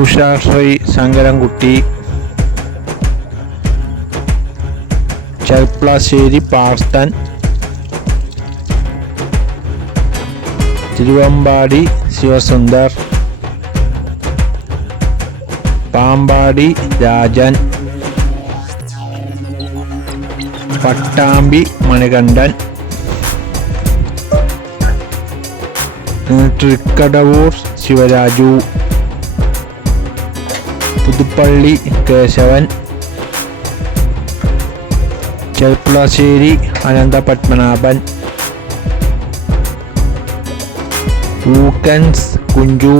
ഉഷാശ്രീ Sankarankutty Cherpulassery Parthan Thiruvambady Sivasundar Pampady Rajan Pattambi Manikandan Thrikkadavoor Sivaraju. Puthuppally Keshavan Cherpulassery Ananthapadmanabhan ഊക്കൻസ് Kunju